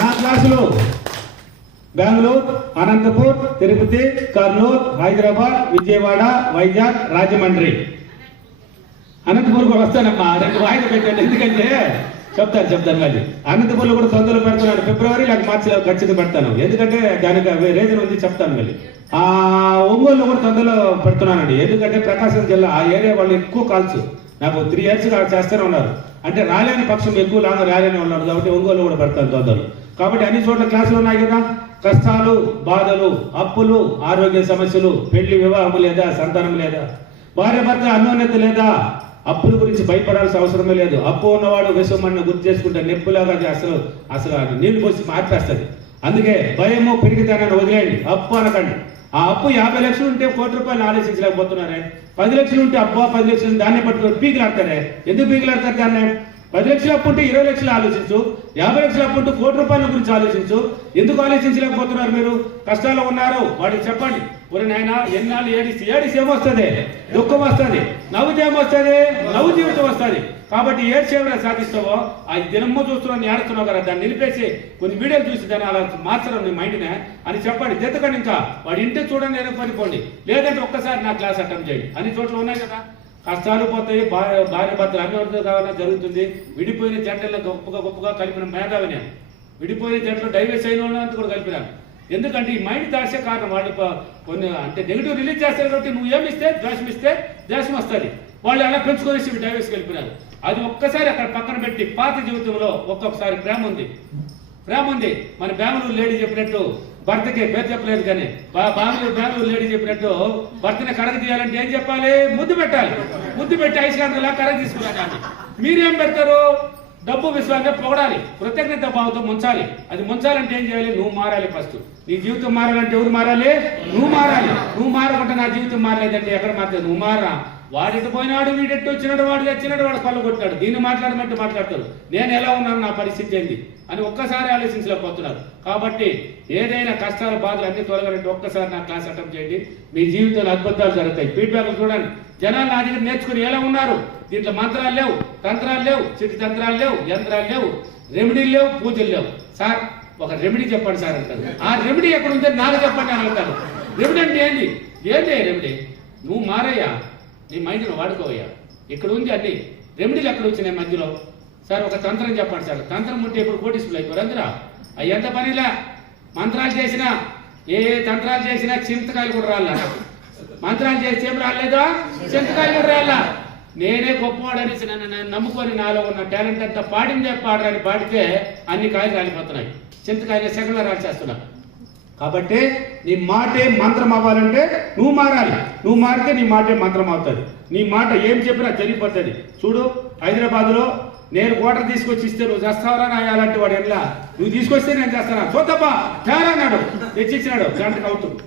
నా క్లాసులో బెంగళూరు, అనంతపూర్, తిరుపతి, కర్నూలు, హైదరాబాద్, విజయవాడ, వైజాగ్, రాజమండ్రి, అనంతపూర్ కూడా వస్తానమ్మా. 2 వాయిదా పెట్టండి, ఎందుకంటే చెప్తాను మళ్ళీ. అనంతపూర్లో కూడా తొందరలో పెడుతున్నాను, ఫిబ్రవరి లేక మార్చిలో ఖచ్చితంగా పెడతాను, ఎందుకంటే దానికి రీజన్ ఉంది, చెప్తాను మళ్ళీ. ఒంగోలులో కూడా తొందరలో పెడుతున్నానండి, ఎందుకంటే ప్రకాశం జిల్లా ఆ ఏరియా వాళ్ళు ఎక్కువ కాల్స్ నాకు 3 years చేస్తూనే ఉన్నారు. అంటే రాలేని పక్షం ఎక్కువ లాగా రాలేని ఉన్నారు కాబట్టి ఒంగోలు కూడా పెడతాను తొందరలో. కాబట్టి అన్ని చోట్ల క్లాసులు ఉన్నాయి కదా. కష్టాలు, బాధలు, అప్పులు, ఆరోగ్య సమస్యలు, పెళ్లి, వివాహము లేదా, సంతానం లేదా, భార్య భర్త అన్యోన్యత లేదా, అప్పుల గురించి భయపడాల్సిన అవసరమే లేదు. అప్పు ఉన్నవాడు విషమన్న గుర్తు చేసుకుంటే నెప్పులాగా అసలు నీళ్లు పోసి మార్పేస్తుంది. అందుకే భయము పెరిగితేనని వదిలేయండి, అప్పు అనకండి. ఆ అప్పు 50 లక్షలు ఉంటే ₹1 ఆలోచించలేకపోతున్నారే. 10 లక్షలు ఉంటే అబ్బా 10 లక్షలు దాన్ని పట్టుకొని పీకులాడతారే. ఎందుకు పీకులాడతారు దాన్ని? 10 లక్షలు అప్పు ఉంటే 20 లక్షలు ఆలోచించు, 50 లక్షలు అప్పు ఉంటే ₹1 గురించి ఆలోచించు. ఎందుకు ఆలోచించలేకపోతున్నారు మీరు? కష్టాలు ఉన్నారు, వాడికి చెప్పండి, ఒరి నాయన ఎన్నాళ్ళు ఏడిసి ఏమొస్తుంది? దుఃఖం వస్తుంది. నవ్వుతే ఏమొస్తుంది? నవ్వు జీవితం వస్తుంది. కాబట్టి ఏడ్చేవడా సాధిస్తావో ఆ దినమ్మ చూస్తున్నాను, ఏడుతున్నావు కదా, దాన్ని నిలిపేసి కొన్ని వీడియోలు చూసి దాన్ని అలా మార్చడం నీ మైండ్నే అని చెప్పండి. తెత్తకండి, ఇంకా వాడి ఇంటి చూడండి, నేను పనిపోండి, లేదంటే ఒక్కసారి నా క్లాస్ అటెంప్ట్ చేయండి. అన్ని చోట్ల ఉన్నాయి కదా. కష్టాలు పోతాయి, భార్య భర్తలు అన్ని కావాలన్నా జరుగుతుంది. విడిపోయిన జంటల్లో గొప్పగా కలిపిన మేధావి నేను. విడిపోయిన జంటలో డైవర్స్ అయిన వాళ్ళంతా కూడా కలిపినాను. ఎందుకంటే ఈ మైండ్ దాసే కారణం. వాళ్ళు కొన్ని అంటే నెగిటివ్ రిలీజ్ చేస్తారు కాబట్టి నువ్వు ఏమిస్తే ద్వేషం వస్తుంది. వాళ్ళు అలా పెంచుకొని డైవర్స్ కలిపినారు. అది ఒక్కసారి అక్కడ పక్కన పెట్టి పాత జీవితంలో ఒక్కొక్కసారి ప్రేమ ఉంది. మన బెంగళూరు లేడీ చెప్పినట్టు భర్తకి పేరు చెప్పలేదు, కానీ బెంగళూరు లేడీ చెప్పినట్టు భర్తని కడగ తీయాలంటే ఏం చెప్పాలి? ముద్దు పెట్టాలి. ముద్దు పెట్టి ఐస్కాంతలా కడగ తీసుకురావాలి. మీరేం పెడతారు? డబ్బు విశ్వాసంగా పొగడాలి, కృతజ్ఞత భావంతో ముంచాలి. అది ముంచాలంటే ఏం చేయాలి? నువ్వు మారాలి. ఫస్ట్ నీ జీవితం మారాలంటే ఎవరు మారాలి? నువ్వు మారాలి. నువ్వు మారకుంటే నా జీవితం మారలేదంటే ఎక్కడ మారుతుంది? నువ్వు మారా. వాడిட்டு పోయినాడు, వీడెట్టు వచ్చినాడు, వాడు తెచ్చినాడు, వాడు కళ్ళు కొట్టాడు. దీన్ని మాట్లాడమంటే మాట్లాడతారు. నేను ఎలా ఉన్నాను, నా పరిస్థితి ఏంది అని ఒక్కసారి ఆలోచించలేకపోతున్నారు. కాబట్టి ఏదైనా కష్టాలు, బాధలు అన్ని తొలగాలంటే ఒక్కసారి నా క్లాస్ అటెంప్ట్ చేయండి. మీ జీవితంలో అద్భుతాలు జరుగుతాయి. ఫీడ్బ్యాక్ చూడండి. జనాలు నా దగ్గర నేర్చుకుని ఎలా ఉన్నారు. దీంట్లో మంత్రాలు లేవు, తంత్రాలు లేవు, చిట్టి తంత్రాలు లేవు, యంత్రాలు లేవు, రెమెడీలు లేవు, పూజలు లేవు. సార్ ఒక రెమెడీ చెప్పండి సార్ అంటారు. ఆ రెమెడీ ఎక్కడ ఉందో నాకు చెప్పండి అని అంటారు. రెమెడీ అంటే ఏంటి? రెమెడీ? నువ్వు మారయ్యా, నీ మైండ్ను వాడుకోవయ్యా. ఇక్కడ ఉంది అన్ని రెమెడీలు. ఎక్కడ వచ్చినాయి మధ్యలో? సార్ ఒక తంత్రం చెప్పండి సార్. తంత్రం ఉంటే ఇప్పుడు కోటీసులు అయిపోరు అందరా. అవి ఎంత పనిలా మంత్రాలు చేసినా, ఏ తంత్రాలు చేసినా చింతకాయలు కూడా రాలా. మంత్రాలు చేసి ఏం రాలేదా? చింతకాయలు కూడా రాలా. నేనే గొప్పవాడని నన్ను నమ్ముకొని నాలో ఉన్న టాలెంట్ అంతా పాడిందే పాడరాని పాడితే అన్ని కాయలు రాలిపోతున్నాయి. చింతకాయలు సెకండ్లో రాల్చేస్తున్నా. కాబట్టి నీ మాటే మంత్రం అవ్వాలంటే నువ్వు మారాలి. నువ్వు మారితే నీ మాటే మంత్రం అవుతుంది. నీ మాట ఏం చెప్పినా జరిగిపోతుంది. చూడు, హైదరాబాద్లో నేను ఓటర్ తీసుకొచ్చి ఇస్తే నువ్వు చేస్తావరా నా అలాంటి వాడు ఎలా? నువ్వు తీసుకొస్తే నేను చేస్తానా? చూద్దాపా చాలా అన్నాడు, తెచ్చిచ్చినాడు, గంటకు అవుతుంది.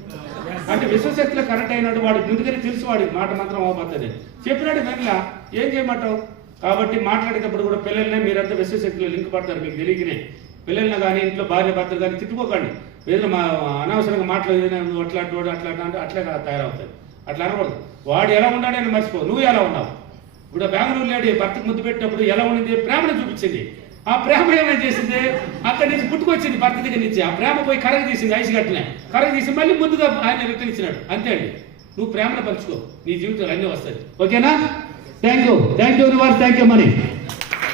అంటే విశ్వశక్తిలో కరెక్ట్ అయినాడు వాడు. ముందుగానే తెలుసు వాడికి మాట మంత్రం అవ్వబోతుంది. చెప్పినాడు వెనలా ఏం చేయమంటావు? కాబట్టి మాట్లాడేటప్పుడు కూడా పిల్లల్ని మీరంతా విశ్వశక్తిలో లింక్ పడతారు. మీకు తెలియకనే పిల్లల్ని కానీ ఇంట్లో భార్య భర్తలు కానీ తిట్టుకోకండి. ఏదైనా మా అనవసరంగా మాట్లాడేది అట్లా తయారవుతుంది. అట్లా అనకూడదు. వాడు ఎలా ఉన్నాడని మర్చిపో, నువ్వు ఎలా ఉన్నావు. ఇప్పుడు బెంగళూరు లేడీ భర్తకు ముద్దు పెట్టినప్పుడు ఎలా ఉండింది? ప్రేమను చూపించింది. ఆ ప్రేమ ఏమైనా చేసింది? అక్కడి నుంచి పుట్టుకొచ్చింది భర్త దగ్గర నుంచి. ఆ ప్రేమ పోయి కరగ తీసింది, ఐసు గట్టిన కరగ తీసి మళ్ళీ ముందుగా ఆయన రిటర్న్ ఇచ్చినాడు. అంతే అండి. నువ్వు ప్రేమను పంచుకో, నీ జీవితంలో అన్నీ వస్తుంది. ఓకేనా? Thank you universe, thank you money.